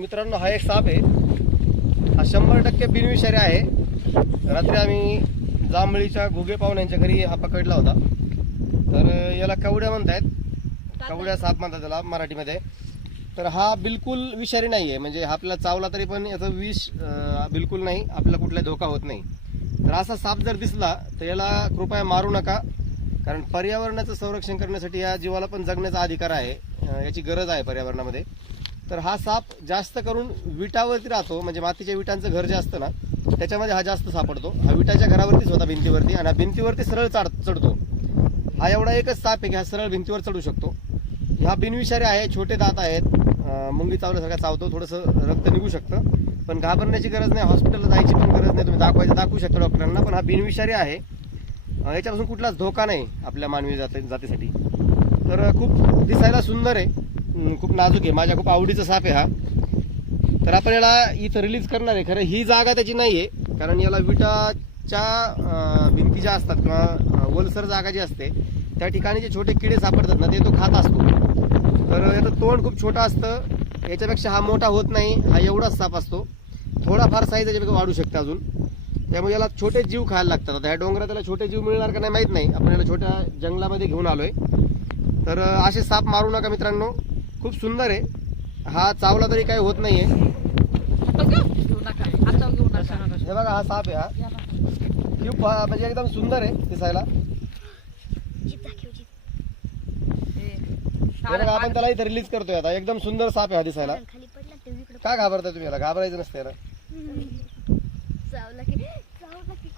मित्रांनो हा एक साप आहे. हा शंभर टक्के बिनविषारी आहे. रात्री आम्ही जांभळीच्या घुगे पाहुण्यांच्या घरी हा पकडला होता. तर याला कवड्या म्हणतायत. कवड्या साप म्हणतात त्याला मराठीमध्ये. तर हा बिलकुल विषारी नाही आहे म्हणजे आपल्याला चावला तरी पण याचं विष बिलकुल नाही. आपल्याला कुठला धोका होत नाही. तर असा साप जर दिसला तर याला कृपया मारू नका. कारण पर्यावरणाचं संरक्षण करण्यासाठी या जीवाला पण जगण्याचा अधिकार आहे. याची गरज आहे पर्यावरणामध्ये. तर हा साप जास्त करून विटावरती राहतो म्हणजे मातीच्या विटांचं घर जे असतं ना त्याच्यामध्ये हा जास्त सापडतो. हा विटाच्या घरावरतीच होता भिंतीवरती आणि हा भिंतीवरती सरळ चाड चढतो. हा एवढा एकच साप आहे की हा सरळ भिंतीवर चढू शकतो. हा बिनविषारी आहे छोटे दात आहेत मुंगी चावल्यासारखा चावतो थोडंसं रक्त निघू शकतं. पण घाबरण्याची गरज नाही हॉस्पिटलला जायची पण गरज नाही तुम्ही दाखवायचं दाखवू शकता डॉक्टरांना. पण हा बिनविषारी आहे. याच्यापासून कुठलाच धोका नाही आपल्या मानवी जाती जातीसाठी. तर खूप दिसायला सुंदर आहे. खूप नाजूक आहे. माझ्या खूप आवडीचा साप आहे हा. तर आपण याला इथं रिलीज करणार आहे. खरं ही जागा त्याची नाही आहे कारण याला विटाच्या भिंती ज्या असतात किंवा वलसर ओलसर जागा जी असते त्या ठिकाणी जे छोटे किडे सापडतात ना ते तो खात असतो. तर याचं तोंड खूप छोटं असतं. याच्यापेक्षा हा मोठा होत नाही. हा एवढाच साप असतो. थोडाफार साईज याच्यापेक्षा वाढू शकते अजून. त्यामुळे याला छोटे जीव खायला लागतात. आता ह्या डोंगरात त्याला छोटे जीव मिळणार का नाही माहीत नाही. आपण याला छोट्या जंगलामध्ये घेऊन आलोय. तर असे साप मारू नका मित्रांनो. खूप सुंदर आहे. हा चावला तरी काही होत घेऊ नका. हे बघा हा साप आहे हा. खूप अं, म्हणजे एकदम सुंदर आहे दिसायला. हे, हे बघा आपण त्याला इथे रिलीज करतोय आता. एकदम सुंदर साप आहे हा दिसायला. खाली पडला तर इकडे का घाबरताय तुम्ही याला? घाबरायचं नसते याला चावला की